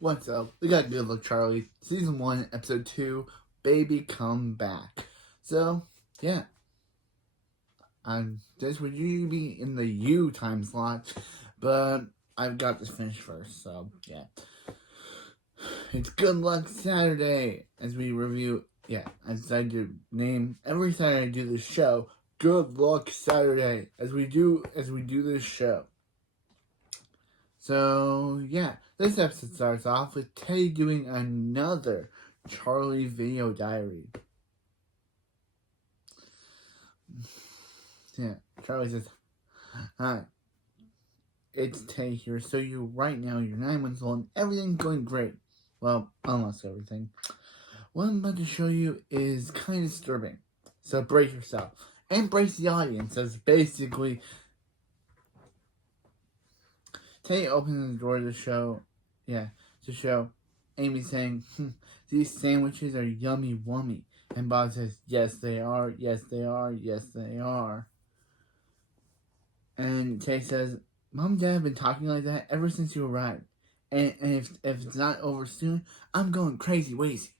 What's up? We got Good Luck Charlie, Season 1, Episode 2, Baby Come Back. So, yeah. This would usually be in the U time slot, but I've got this finished first, so, yeah. It's Good Luck Saturday as we review, I decided to name every Saturday I do this show, Good Luck Saturday, as we do this show. So, yeah, this episode starts off with Teddy doing another Charlie video diary. Yeah, Charlie says, "Hi, it's Teddy here. So right now, you're 9 months old and everything's going great. Well, almost everything. What I'm about to show you is kind of disturbing. So brace yourself. And brace the audience, as basically Teddy opens the door to show Amy saying, these sandwiches are yummy wummy. And Bob says, yes they are, yes they are, yes they are. And Teddy says, Mom and Dad have been talking like that ever since you arrived. And if it's not over soon, I'm going crazy wazy.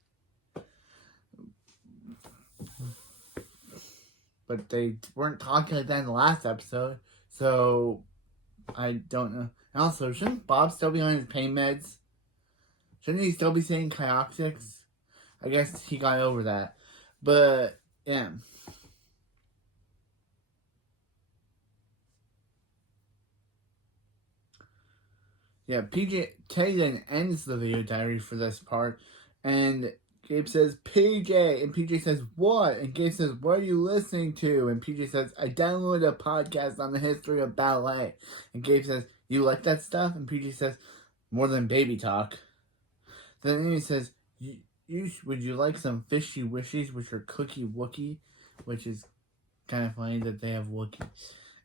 But they weren't talking like that in the last episode, so I don't know. And also, shouldn't Bob still be on his pain meds? Shouldn't he still be saying Chioxix? I guess he got over that. But, yeah. Yeah, Teddy then ends the video diary for this part. And Gabe says, PJ. And PJ says, what? And Gabe says, what are you listening to? And PJ says, I downloaded a podcast on the history of ballet. And Gabe says, you like that stuff? And PJ says, more than baby talk. Then Amy says, would you like some fishy wishies, which are cookie wookie, which is kind of funny that they have wookie.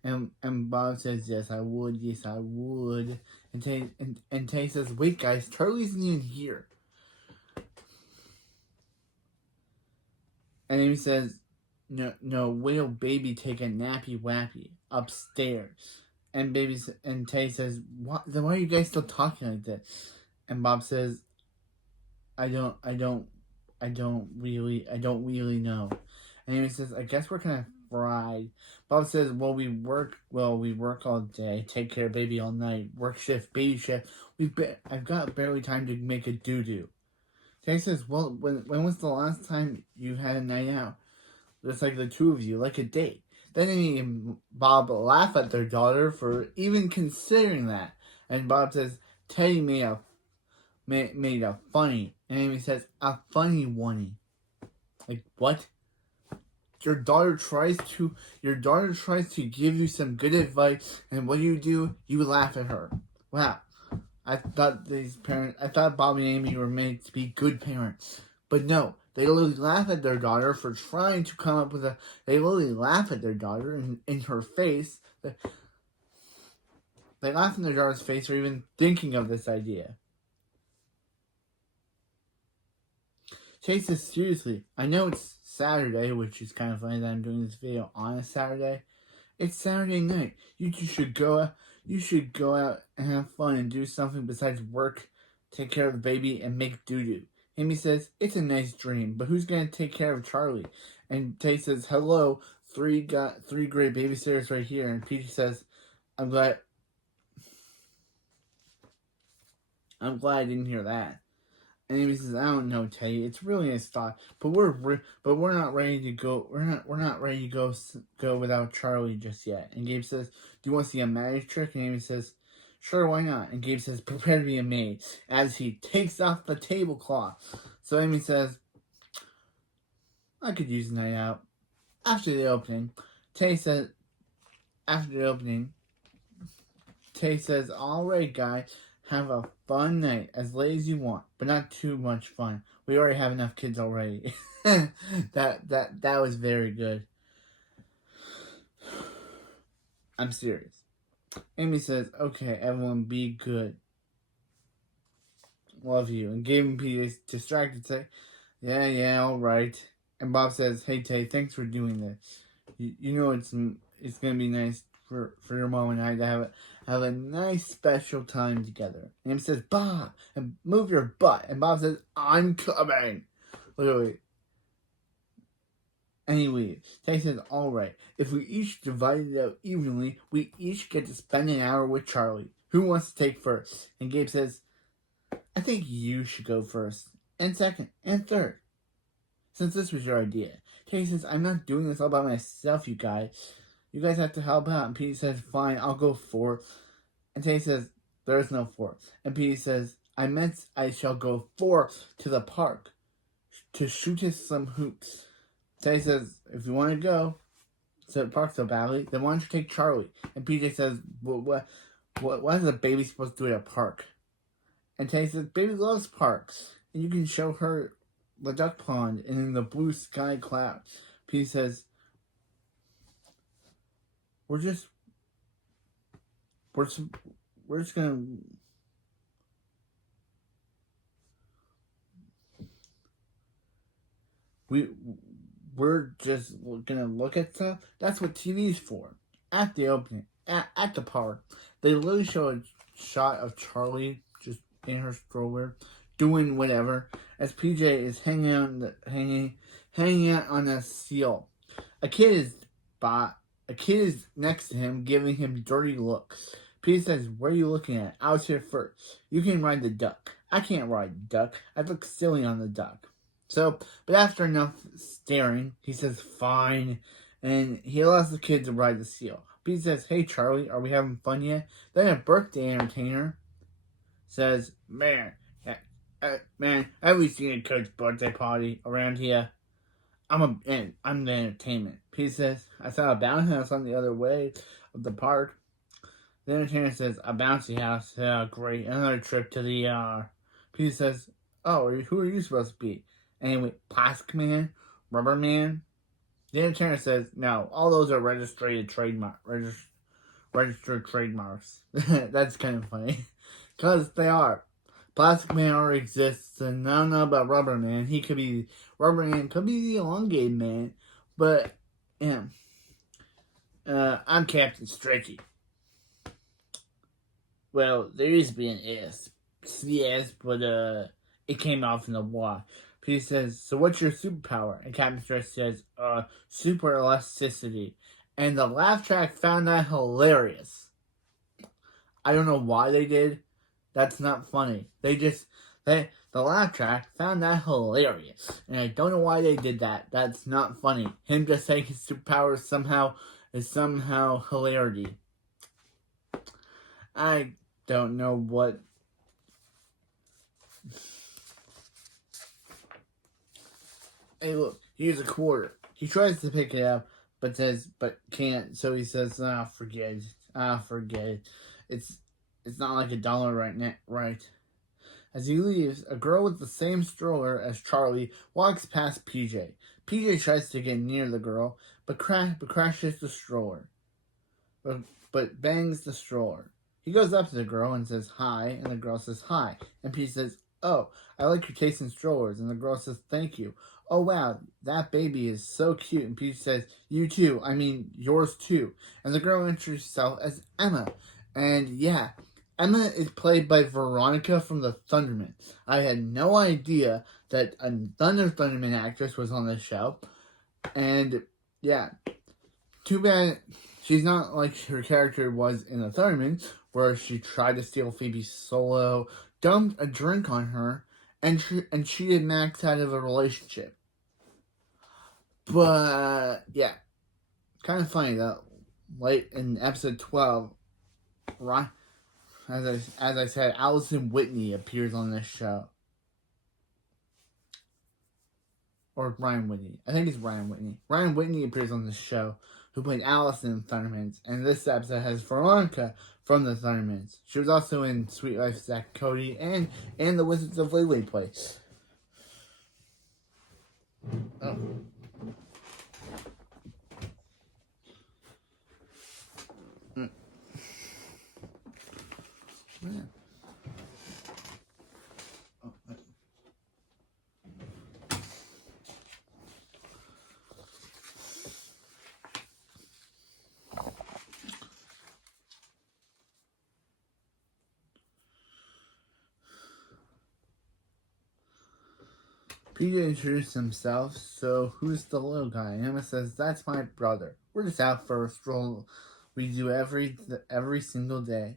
And Bob says, yes, I would. Yes, I would. And Tay says, wait, guys, Charlie isn't even here. And Amy says, no, wait, baby, take a nappy wappy upstairs. And Tay says, what? Then why are you guys still talking like that? And Bob says, I don't really know. And Amy says, I guess we're kind of fried. Bob says, we work all day, take care of baby all night, work shift, baby shift. I've got barely time to make a doo-doo. Tay says, well, when was the last time you had a night out? Just like the two of you, like a date. Then Amy and Bob laugh at their daughter for even considering that. And Bob says, Teddy made a funny. And Amy says, a funny one. Like, what? Your daughter tries to give you some good advice, and what do? You laugh at her. Wow. I thought Bob and Amy were made to be good parents. But no, they literally laugh at their daughter for trying to come up with they literally laugh at their daughter in her face. They laugh in their daughter's face for even thinking of this idea. Chase says, seriously, I know it's Saturday, which is kind of funny that I'm doing this video on a Saturday. It's Saturday night. You should go out and have fun and do something besides work, take care of the baby, and make doo-doo. Amy says, it's a nice dream, but who's going to take care of Charlie? And Tay says, hello, three great babysitters right here. And Peachy says, I'm glad I didn't hear that. And Amy says, I don't know, Teddy. It's really nice thought, but we're not ready to go. We're not ready to go without Charlie just yet. And Gabe says, do you want to see a magic trick? And Amy says, sure, why not? And Gabe says, prepare to be amazed as he takes off the tablecloth. So Amy says, I could use a night out. After the opening, Tay says, all right, guys. Have a fun night, as late as you want, but not too much fun. We already have enough kids already. that was very good. I'm serious. Amy says, okay, everyone be good. Love you. And Gabe and Pete is distracted, say, yeah, all right. And Bob says, hey, Tay, thanks for doing this. You know it's going to be nice for your mom and I to have a nice special time together. And Amy says, Bob, and move your butt. And Bob says, I'm coming. Literally. Anyway, Tay says, alright, if we each divide it out evenly, we each get to spend an hour with Charlie. Who wants to take first? And Gabe says, I think you should go first, and second, and third. Since this was your idea. Tay says, I'm not doing this all by myself, you guys. You guys have to help out. And Petey says, fine, I'll go fourth. And Tay says, there is no fourth. And Petey says, I meant I shall go fourth to the park to shoot us some hoops. Tay says, if you want to go to the park so badly, then why don't you take Charlie? And PJ says, what is a baby supposed to do at a park? And Tay says, baby loves parks. And you can show her the duck pond and in the blue sky cloud. PJ says, we're just gonna we're just gonna look at stuff. That's what TV's for. At the opening, at the park, they literally show a shot of Charlie just in her stroller, doing whatever, as PJ is hanging out on a seal. A kid is next to him, giving him dirty looks. PJ says, "What are you looking at? I was here first. You can ride the duck. I can't ride the duck. I look silly on the duck." So, but after enough staring, he says, fine, and he allows the kid to ride the seal. Pete says, hey, Charlie, are we having fun yet? Then a birthday entertainer says, man, have we seen a kid's birthday party around here? I'm the entertainment. Pete says, I saw a bouncy house on the other way of the park. The entertainer says, a bouncy house? Yeah, great. Another trip to the ER. Pete says, oh, who are you supposed to be? Anyway, Plastic Man, Rubber Man. The entertainer says, no, all those are registered trademarks. That's kind of funny. Because they are. Plastic Man already exists, and I don't know about Rubber Man. Rubber Man could be the elongated man. But, yeah. I'm Captain Stretchy. Well, there used to be an S. Yes, but, it came off in the war. He says, so what's your superpower? And Captain Stretch says, super elasticity. And the laugh track found that hilarious. I don't know why they did. That's not funny. The laugh track found that hilarious. And I don't know why they did that. That's not funny. Him just saying his superpower is somehow hilarity. I don't know what... Hey, look, here's a quarter. He tries to pick it up, but can't. So he says, forget it. It's not like $1 right now, right? As he leaves, a girl with the same stroller as Charlie walks past PJ. PJ tries to get near the girl, but crashes the stroller. But bangs the stroller. He goes up to the girl and says hi, and the girl says hi. And PJ says, oh, I like your taste in strollers. And the girl says, thank you. Oh, wow, that baby is so cute. And Peach says, you too. I mean, yours too. And the girl introduces herself as Emma. And yeah, Emma is played by Veronica from the Thunderman. I had no idea that a Thunderman actress was on the show. And yeah, too bad she's not like her character was in the Thunderman, where she tried to steal Phoebe's solo, dumped a drink on her, and cheated Max out of a relationship. But yeah, kind of funny that late in episode 12, right, as I said, Allison Whitney appears on this show. Or Ryan Whitney. I think it's Ryan Whitney. Ryan Whitney appears on this show, who played Allison in Thundermans. And this episode has Veronica from the Thundermans. She was also in Sweet Life of Zack Cody and The Wizards of Waverly Place. Oh. Man. PJ introduced himself, so who's the little guy? And Emma says, that's my brother. We're just out for a stroll. We do every single day.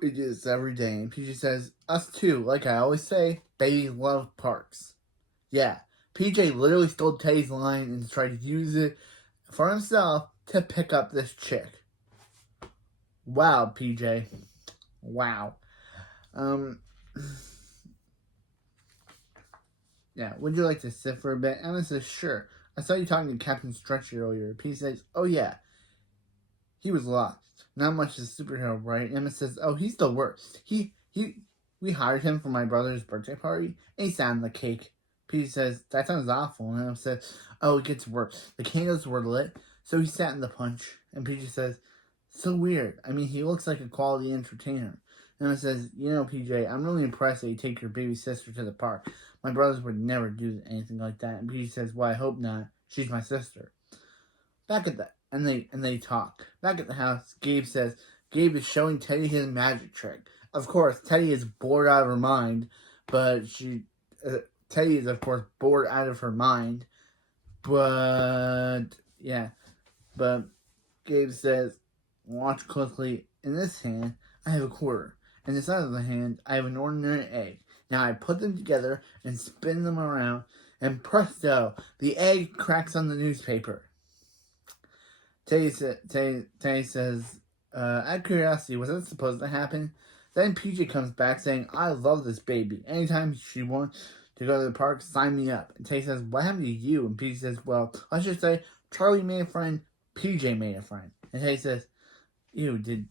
We do this every day. And PJ says, us too. Like I always say, babies love parks. Yeah, PJ literally stole Teddy's line and tried to use it for himself to pick up this chick. Wow, PJ. Wow. Yeah, would you like to sit for a bit? Emma says, sure. I saw you talking to Captain Stretchy earlier. PJ says, oh yeah. He was lost. Not much of a superhero, right? Emma says, oh, he's the worst. We hired him for my brother's birthday party, and he sat on the cake. PJ says, that sounds awful. And Emma says, oh, it gets worse. The candles were lit, so he sat in the punch. And PJ says, so weird. I mean, he looks like a quality entertainer. And Emma says, you know, PJ, I'm really impressed that you take your baby sister to the park. My brothers would never do anything like that. And PJ says, well, I hope not. She's my sister. And they talk. Back at the house, Gabe says Gabe is showing Teddy his magic trick. Of course, Teddy is bored out of her mind, but Teddy is of course bored out of her mind. But Gabe says, watch closely. In this hand, I have a quarter. In this other hand, I have an ordinary egg. Now I put them together and spin them around, and presto, the egg cracks on the newspaper. Teddy says, out of curiosity, was that supposed to happen? Then PJ comes back saying, I love this baby. Anytime she wants to go to the park, sign me up. And Teddy says, what happened to you? And PJ says, well, let's just say Charlie made a friend, PJ made a friend. And Teddy says, ew, did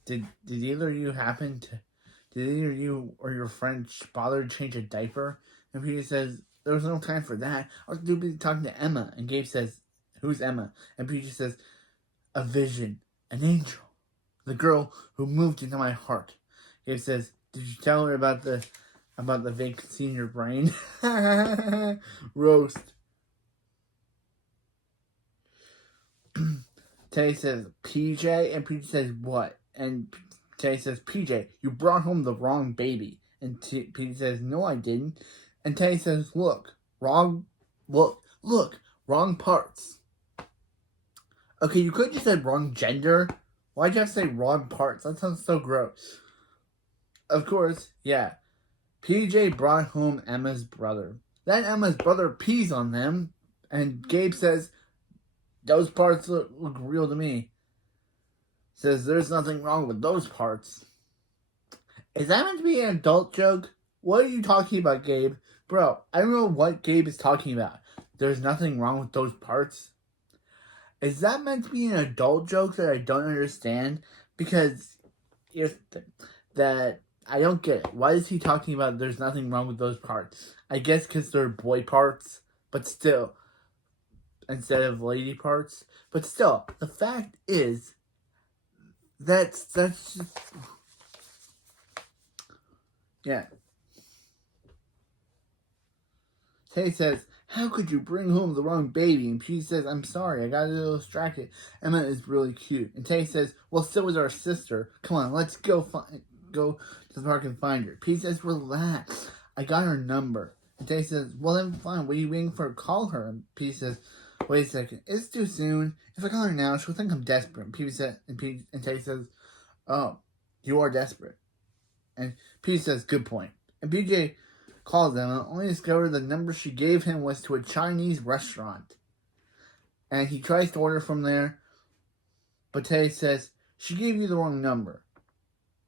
either of you did either you or your friend bother to change a diaper? And PJ says, there was no time for that. I was too busy talking to Emma. And Gabe says, who's Emma? And PJ says, a vision, an angel, the girl who moved into my heart. Gabe says, did you tell her about the vacancy in your brain? Roast. Teddy says, PJ, and PJ says, what? And Teddy says, PJ, you brought home the wrong baby. And PJ says, no, I didn't. And Teddy says, look, wrong parts. Okay, you could have just said wrong gender. Why'd you have to say wrong parts? That sounds so gross. Of course, yeah. PJ brought home Emma's brother. Then Emma's brother pees on them, and Gabe says, those parts look real to me. Says, there's nothing wrong with those parts. Is that meant to be an adult joke? What are you talking about, Gabe? Bro, I don't know what Gabe is talking about. There's nothing wrong with those parts. Is that meant to be an adult joke that I don't understand? Because that I don't get it. Why is he talking about there's nothing wrong with those parts? I guess because they're boy parts, but still, instead of lady parts. But still, the fact is, that's just, yeah. Teddy says, how could you bring home the wrong baby? And Pete says, I'm sorry, I got a little distracted. Emma is really cute. And Teddy says, well, so is our sister. Come on, let's go to the park and find her. Pete says, relax. I got her number. And Teddy says, well, then fine. What are you waiting for? Call her. And Pete says, wait a second. It's too soon. If I call her now, she'll think I'm desperate. And Teddy says, oh, you are desperate. And Pete says, good point. And PJ calls them and only discovered the number she gave him was to a Chinese restaurant. And he tries to order from there, but Teddy says, she gave you the wrong number.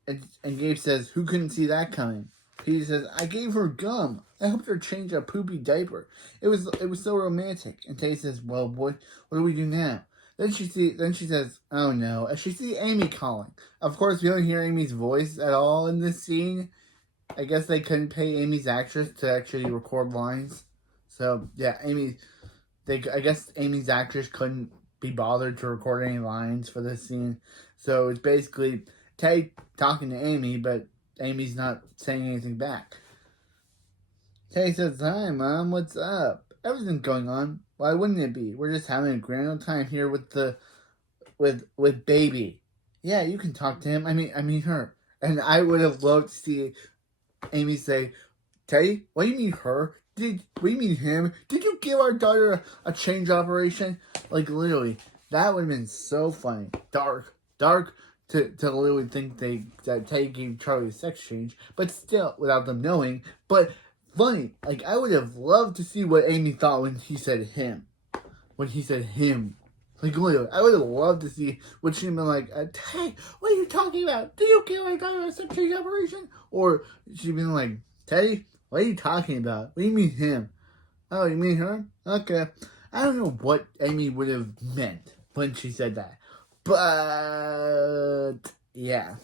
And Gabe says, who couldn't see that coming? He says, I gave her gum. I helped her change a poopy diaper. It was so romantic. And Teddy says, well, boy, what do we do now? Then she says, oh no. And she sees Amy calling. Of course, we don't hear Amy's voice at all in this scene. I guess they couldn't pay Amy's actress to actually record lines. So, yeah, I guess Amy's actress couldn't be bothered to record any lines for this scene. So, it's basically Teddy talking to Amy, but Amy's not saying anything back. Teddy says, hi, Mom, what's up? Everything's going on. Why wouldn't it be? We're just having a grand old time here with baby. Yeah, you can talk to him. I mean her. And I would have loved to see Amy say, Teddy, what do you mean her? what do you mean him? Did you give our daughter a change operation? Like, literally, that would have been so funny. Dark to literally think that Teddy gave Charlie a sex change, but still, without them knowing. But funny, like, I would have loved to see what Amy thought when he said him. Like, literally, I would have loved to see what she'd been like, Teddy, what are you talking about? Did you give our daughter a sex change operation? Or she'd been like, Teddy, what are you talking about? What do you mean him? Oh, you mean her? Okay. I don't know what Amy would have meant when she said that. But, yeah.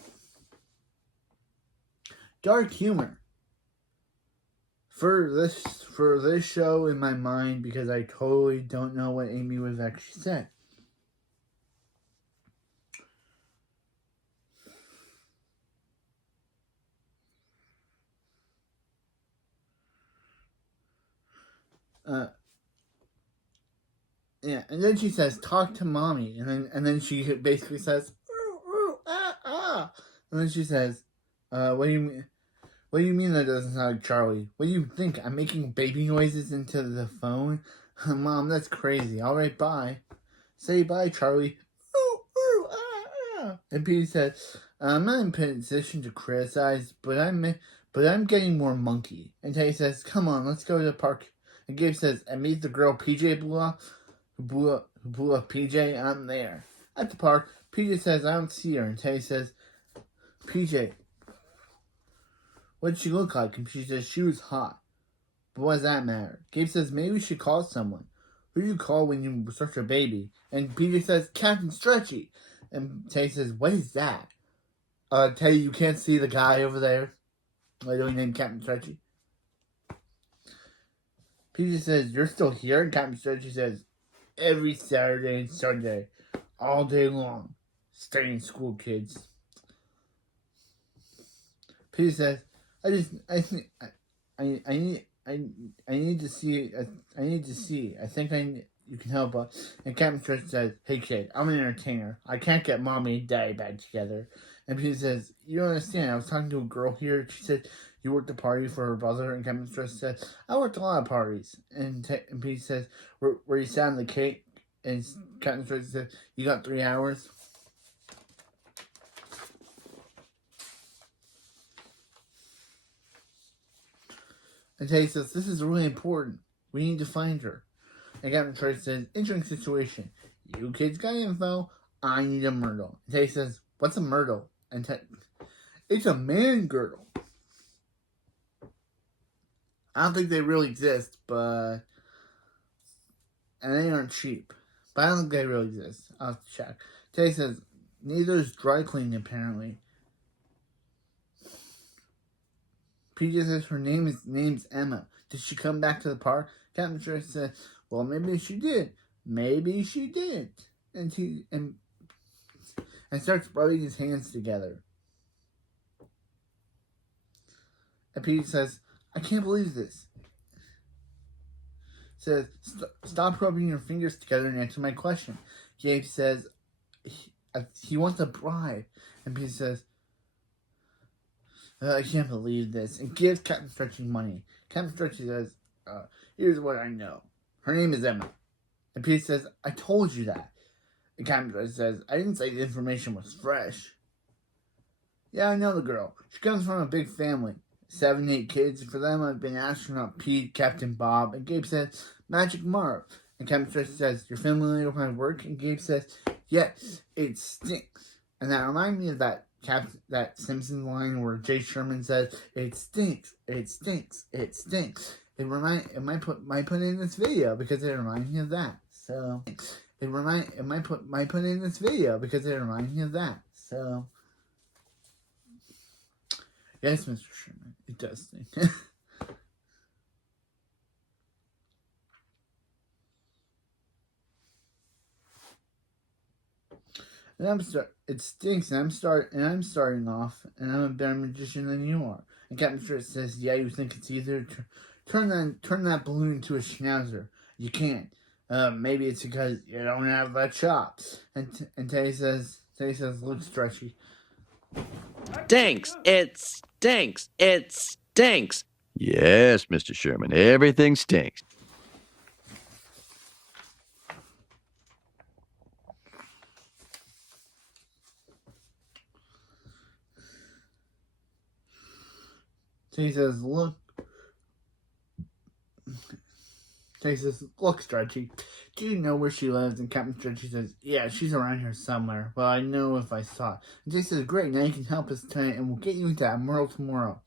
Dark humor. For this show in my mind, because I totally don't know what Amy would have actually said. Yeah, and then she says, "Talk to mommy," and then she basically says, "Ooh, ooh, ah, ah," and then she says, "What do you mean? What do you mean that doesn't sound like Charlie? What do you think? I'm making baby noises into the phone? Mom, that's crazy. All right, bye. Say bye, Charlie." Ooh, ooh, ah, ah. And Peter says, "I'm not in position to criticize, but I'm getting more monkey." And Teddy says, "Come on, let's go to the park." And Gabe says, "I meet the girl PJ blew up. Who blew up PJ, I'm there." At the park, PJ says, "I don't see her." And Teddy says, "PJ, what did she look like?" And she says, "She was hot." But what does that matter? Gabe says, "Maybe we should call someone." "Who do you call when you search a baby?" And PJ says, "Captain Stretchy." And Teddy says, "What is that?" Teddy, you can't see the guy over there? Literally named Captain Stretchy. PJ says, "You're still here?" And Captain Stretchy says, "Every Saturday and Sunday, all day long. Stay in school, kids." Peter says, I need to see. I think you can help us." And Captain Stretch says, "Hey kid, I'm an entertainer. I can't get mommy and daddy back together." And Peter says, "You don't understand. I was talking to a girl here. She said you worked a party for her brother." And Captain Stretch says, "I worked a lot of parties." And Peter says, where you sat on the cake?" And Captain Stretch says, "You got 3 hours." And Teddy says, "This is really important. We need to find her." And Captain Stretch says, "Interesting situation. You kids got info. I need a myrtle." And Teddy says, "What's a myrtle?" And "It's a man girdle. I don't think they really exist, but and they aren't cheap. But I don't think they really exist. I'll have to check." Teddy says, "Neither is dry cleaning, apparently." PJ says her name's Emma. Did she come back to the park? Captain Stretch says, "Well, maybe she did. Maybe she didn't." And starts rubbing his hands together. And PJ says, "I can't believe this." Says, "Stop rubbing your fingers together and answer my question." Gabe says, he wants a bribe. And PJ says, "I can't believe this," and gives Captain Stretchy money. Captain Stretchy says, "Here's what I know. Her name is Emma." And Pete says, "I told you that." And Captain Stretchy says, "I didn't say the information was fresh." "Yeah, I know the girl. She comes from a big family. 7, 8 kids. For them, I've been astronaut Pete, Captain Bob." And Gabe says, "Magic Marv." And Captain Stretchy says, "You're familiar with my work?" And Gabe says, "Yes, it stinks." And that reminds me of that Simpsons line where Jay Sherman says, "It stinks, it stinks, it stinks." It might put it in this video because it reminds me of that. So it might put it in this video because it reminds me of that. So yes, Mr. Sherman, it does stink. And it stinks, and I'm starting off, and I'm a better magician than you are. And Captain Stretch says, "Yeah, you think it's easier to turn that balloon into a schnauzer? You can't. Maybe it's because you don't have that chops." And Teddy says, "Look, Stretchy." Stinks. It stinks. It stinks. Yes, Mr. Sherman, everything stinks. So he says, look. So he says, look, Stretchy, do you know where she lives? And Captain Stretchy says, yeah, she's around here somewhere. Well, I know if I saw it. And Jay says, great, now you can help us tonight, and we'll get you into Admiral tomorrow.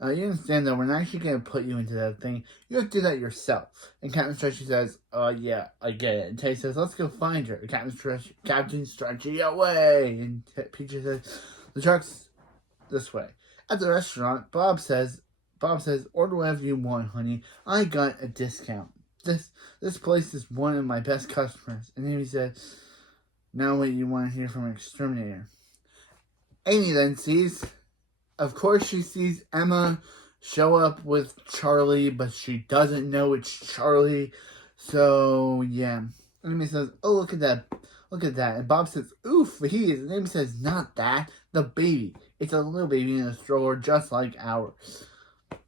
You understand that we're not actually going to put you into that thing. You have to do that yourself. And Captain Stretchy says, yeah, I get it. And Tay says, let's go find her. And Captain Stretchy, away. And Peachy says, the truck's this way. At the restaurant, Bob says, order whatever you want, honey. I got a discount. This place is one of my best customers. And then he said, now what you want to hear from an exterminator. Amy then sees, of course she sees Emma show up with Charlie, but she doesn't know it's Charlie. So, yeah. Amy says, oh, look at that. Look at that. And Bob says, oof, he is. And Amy says, not that. The baby. It's a little baby in a stroller just like ours.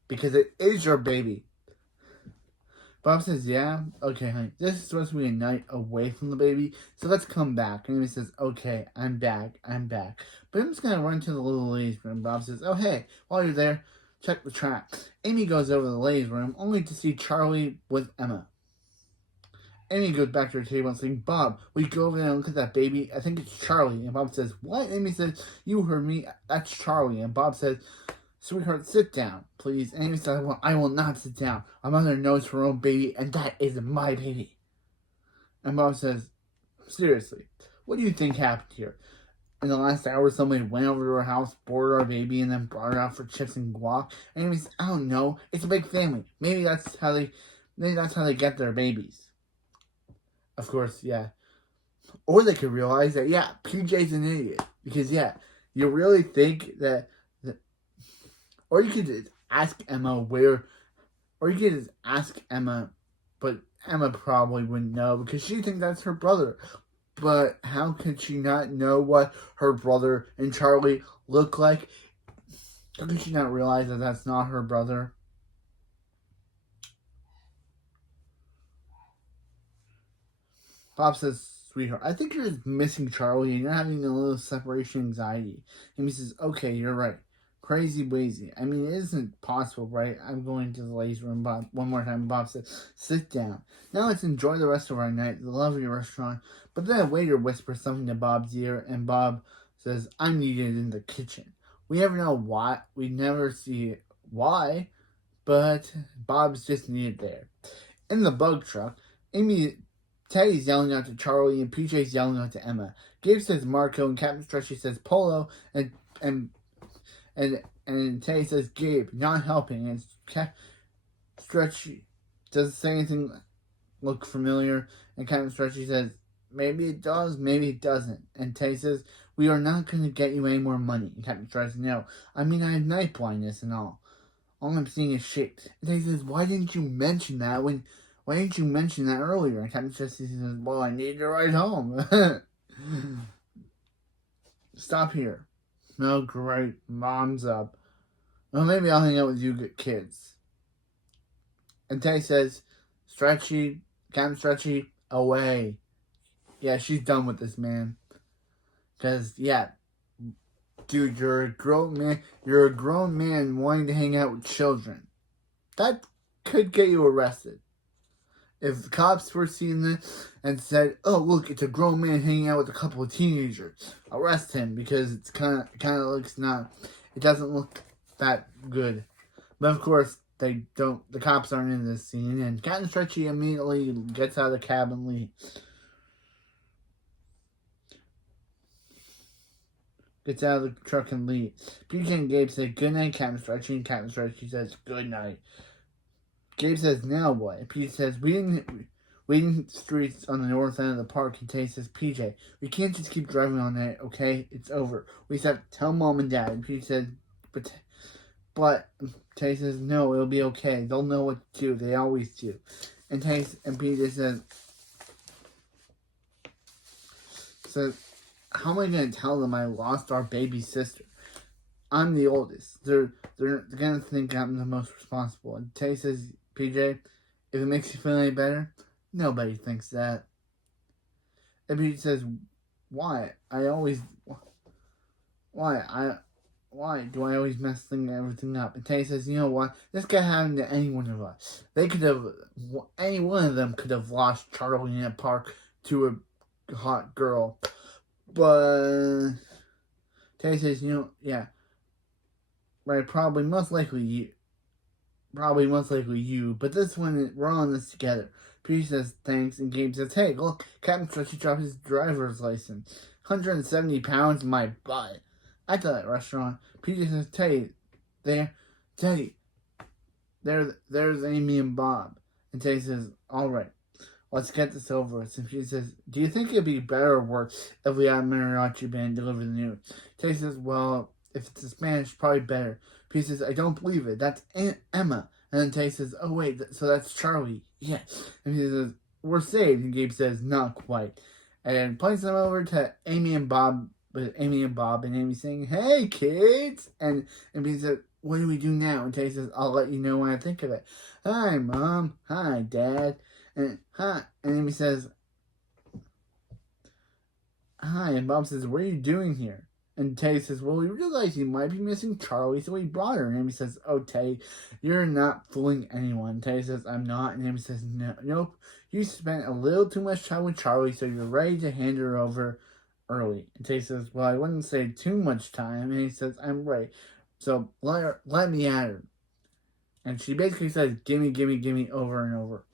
Because it is your baby. Bob says, yeah, okay, honey. This is supposed to be a night away from the baby, so let's come back. And Amy says, okay, I'm back. But I'm just going to run to the little ladies' room. Bob says, oh, hey, while you're there, check the track. Amy goes over to the ladies' room, only to see Charlie with Emma. Amy goes back to her table and says, Bob, will you go over there and look at that baby? I think it's Charlie. And Bob says, what? Amy says, you heard me. That's Charlie. And Bob says, sweetheart, sit down, please. And Amy says, well, I will not sit down. My mother knows her own baby, and that is my baby. And Bob says, seriously, what do you think happened here? In the last hour, somebody went over to our house, boarded our baby, and then brought her out for chips and guac. And Amy says, I don't know. It's a big family. Maybe that's how they get their babies. Of course, yeah. Or they could realize that, yeah, PJ's an idiot. Because, yeah, you really think that or you could just ask Emma but Emma probably wouldn't know because she thinks that's her brother. But how could she not know what her brother and Charlie look like? How could she not realize that that's not her brother? Bob says, sweetheart, I think you're just missing Charlie and you're having a little separation anxiety. And he says, okay, you're right. Crazy wazy. I mean, it isn't possible, right? I'm going to the ladies' room, Bob. One more time, Bob says, sit down. Now let's enjoy the rest of our night, the lovely restaurant. But then a waiter whispers something to Bob's ear, and Bob says, I'm needed in the kitchen. We never know why. We never see why, but Bob's just needed there. In the bug truck, Teddy's yelling out to Charlie, and PJ's yelling out to Emma. Gabe says Marco, and Captain Stretchy says Polo, and Teddy says Gabe, not helping. And Stretchy doesn't say anything look familiar. And Captain Stretchy says, maybe it does, maybe it doesn't. And Teddy says, we are not going to get you any more money. And Captain Stretchy says, no. I mean, I have night blindness and all. All I'm seeing is shit. And Teddy says, why didn't you mention that earlier? And Captain Stretchy says, well, I need to ride home. Stop here. No, great. Mom's up. Well, maybe I'll hang out with you kids. And Teddy says, Stretchy, Captain Stretchy, away. Yeah, she's done with this man. Because, yeah, dude, you're a grown man. You're a grown man wanting to hang out with children. That could get you arrested. If the cops were seeing this and said, oh, look, it's a grown man hanging out with a couple of teenagers, arrest him because it doesn't look that good. But of course, the cops aren't in this scene, and Captain Stretchy immediately gets out of the cab and leaves. Gets out of the truck and leaves. PJ and Gabe say, good night, Captain Stretchy, and Captain Stretchy says, good night. Gabe says, now what? And PJ says, we didn't streets on the north end of the park. And Tay says, PJ, we can't just keep driving on that, okay? It's over. We just have to tell Mom and Dad. And PJ says, but Tay says, no, it'll be okay. They'll know what to do. They always do. And PJ says, how am I going to tell them I lost our baby sister? I'm the oldest. They're gonna think I'm the most responsible. And Tay says, PJ, if it makes you feel any better, nobody thinks that. And PJ says, why? Why do I always mess everything up? And Tay says, you know what? This could happen to any one of us. Any one of them could have lost Charlie in a park to a hot girl. But Tay says, yeah, right, probably most likely you. But this one, we're on this together. Peter says thanks, and Gabe says, hey, look, Captain Stretchy dropped his driver's license. 170 pounds in my butt. At that restaurant, Peter says, Teddy, there's Amy and Bob. And Teddy says, alright, let's get this over with. And Peter says, do you think it'd be better or worse if we had a mariachi band deliver the news? Teddy says, well, if it's in Spanish, probably better. Peter says, I don't believe it. That's Aunt Emma. And then Tay says, oh, wait, so that's Charlie. Yeah. And he says, we're saved. And Gabe says, not quite. And points them over to Amy and Bob. And Amy saying, hey, kids. And Peter says, what do we do now? And Tay says, I'll let you know when I think of it. Hi, Mom. Hi, Dad. And Amy says, hi. And Bob says, what are you doing here? And Tay says, well, we realized you might be missing Charlie, so we brought her. And Amy says, oh, Tay, you're not fooling anyone. Tay says, I'm not. And Amy says, nope. You spent a little too much time with Charlie, so you're ready to hand her over early. And Tay says, well, I wouldn't say too much time. And he says, I'm right. So let me at her. And she basically says, gimme, over and over.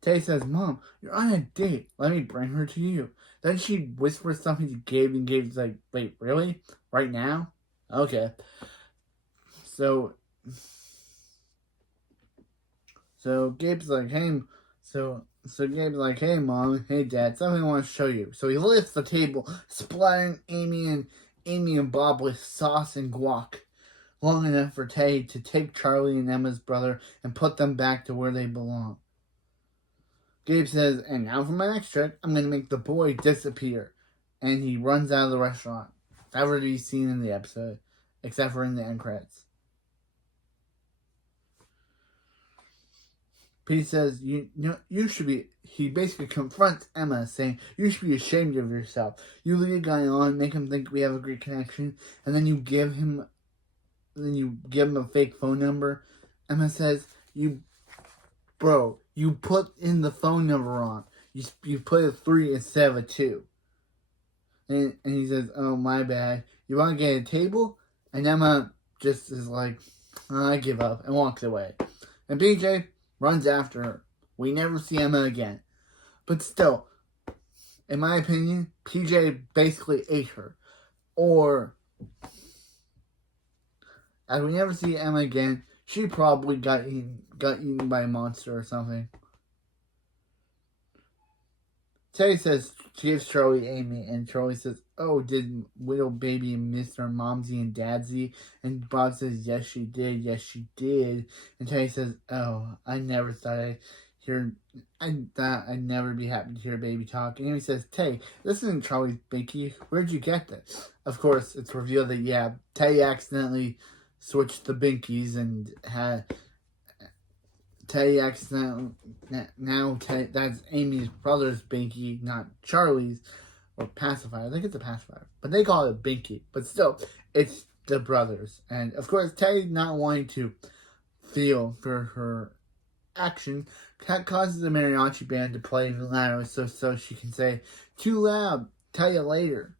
Tay says, Mom, you're on a date. Let me bring her to you. Then she whispers something to Gabe, and Gabe's like, wait, really? Right now? Okay. So Gabe's like, hey, Gabe's like, hey, Mom, hey, Dad, something I want to show you. So he lifts the table, splattering Amy and Bob with sauce and guac, long enough for Tay to take Charlie and Emma's brother and put them back to where they belong. Gabe says, and now for my next trick, I'm going to make the boy disappear. And he runs out of the restaurant. Never to be seen in the episode, except for in the end credits. Pete says, you should be, he basically confronts Emma, saying, you should be ashamed of yourself. You lead a guy on, make him think we have a great connection, and then you give him a fake phone number. Emma says, Bro, you put in the phone number wrong. You put a 3 instead of a 2. And he says, oh, my bad. You want to get a table? And Emma just is like, oh, I give up, and walks away. And PJ runs after her. We never see Emma again. But still, in my opinion, PJ basically ate her. Or, as we never see Emma again, she probably got eaten by a monster or something. Teddy says she gives Charlie Amy, and Charlie says, oh, did little baby miss her momsy and dadsy? And Bob says, yes, she did. And Teddy says, oh, I never thought I'd never be happy to hear a baby talk. And he says, Tay, this isn't Charlie's binky. Where'd you get this? Of course, it's revealed that, yeah, Tay accidentally switched the binkies and had Tay accidentally, that's Amy's brother's binky, not Charlie's, or pacifier. I think it's a pacifier, but they call it a binky. But still, it's the brothers. And of course, Tay not wanting to feel for her action causes the mariachi band to play even louder so she can say, too loud, tell you later.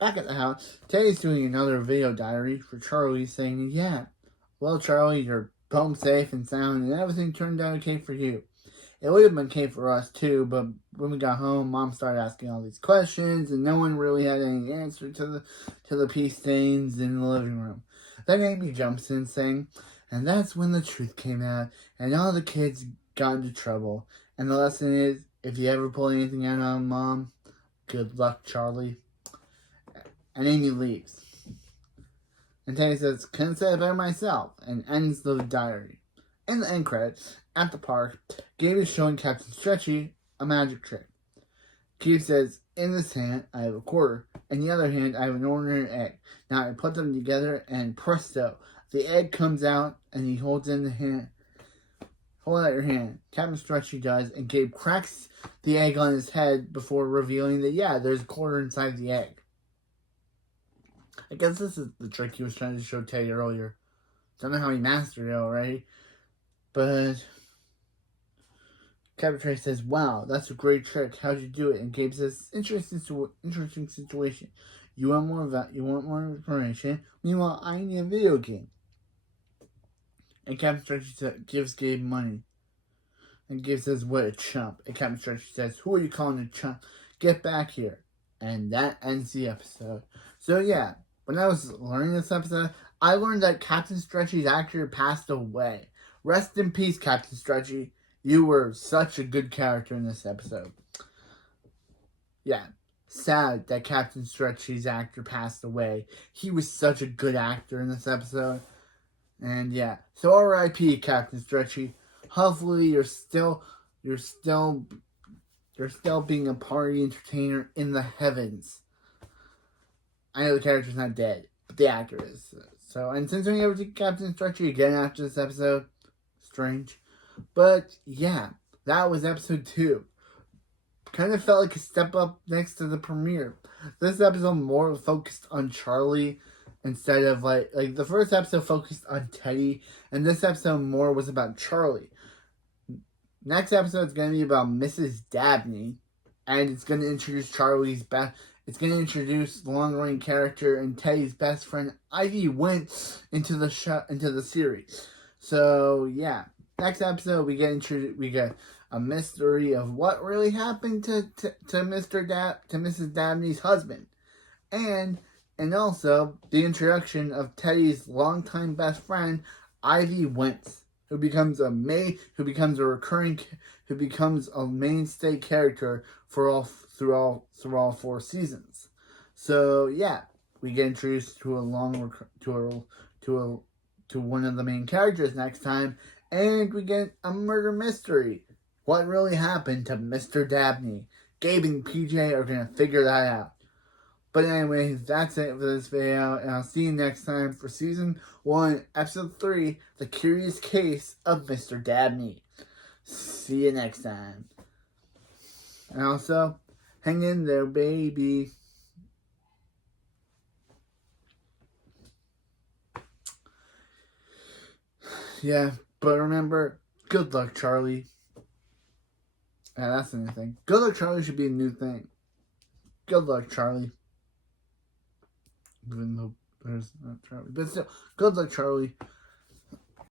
Back at the house, Teddy's doing another video diary for Charlie, saying, yeah, well, Charlie, you're home safe and sound, and everything turned out okay for you. It would have been okay for us, too, but when we got home, Mom started asking all these questions, and no one really had any answer to the pea stains in the living room. Then Amy jumps in, saying, and that's when the truth came out, and all the kids got into trouble. And the lesson is, if you ever pull anything out on Mom, good luck, Charlie. And Amy leaves. And Teddy says, couldn't say it better myself, and ends the diary. In the end credits, at the park, Gabe is showing Captain Stretchy a magic trick. Gabe says, in this hand, I have a quarter. On the other hand, I have an ordinary egg. Now I put them together and presto, the egg comes out and he holds in the hand. Hold out your hand. Captain Stretchy does, and Gabe cracks the egg on his head before revealing that, yeah, there's a quarter inside the egg. I guess this is the trick he was trying to show Teddy earlier. Don't know how he mastered it already, but Captain Trey says, "Wow, that's a great trick. How'd you do it?" And Gabe says, "Interesting situation. You want more information? Meanwhile, I need a video game." And Captain Stretchy gives Gabe money. And Gabe says, "What a chump." And Captain Stretchy says, "Who are you calling a chump? Get back here." And that ends the episode. So yeah, when I was learning this episode, I learned that Captain Stretchy's actor passed away. Rest in peace, Captain Stretchy. You were such a good character in this episode. Yeah, sad that Captain Stretchy's actor passed away. He was such a good actor in this episode. And yeah, so R.I.P. Captain Stretchy. Hopefully you're still being a party entertainer in the heavens. I know the character's not dead, but the actor is. So, and since we ever see Captain Stretchy again after this episode, strange. But yeah, that was episode 2. Kind of felt like a step up next to the premiere. This episode more focused on Charlie instead of like the first episode focused on Teddy, and this episode more was about Charlie. Next episode is going to be about Mrs. Dabney, and it's going to introduce it's going to introduce the long-running character and Teddy's best friend Ivy Wentz into the series. So yeah, next episode we get a mystery of what really happened to Mrs. Dabney's husband, and also the introduction of Teddy's longtime best friend Ivy Wentz, who becomes a mainstay character through all 4 seasons. So yeah, we get introduced to one of the main characters next time, and we get a murder mystery. What really happened to Mr. Dabney? Gabe and PJ are gonna figure that out. But anyway, that's it for this video, and I'll see you next time for Season 1, Episode 3, The Curious Case of Mr. Dabney. See you next time. And also, hang in there, baby. Yeah, but remember, good luck, Charlie. Yeah, that's the new thing. Good luck, Charlie should be a new thing. Good luck, Charlie. Even though there's not Charlie. But still, good luck, Charlie.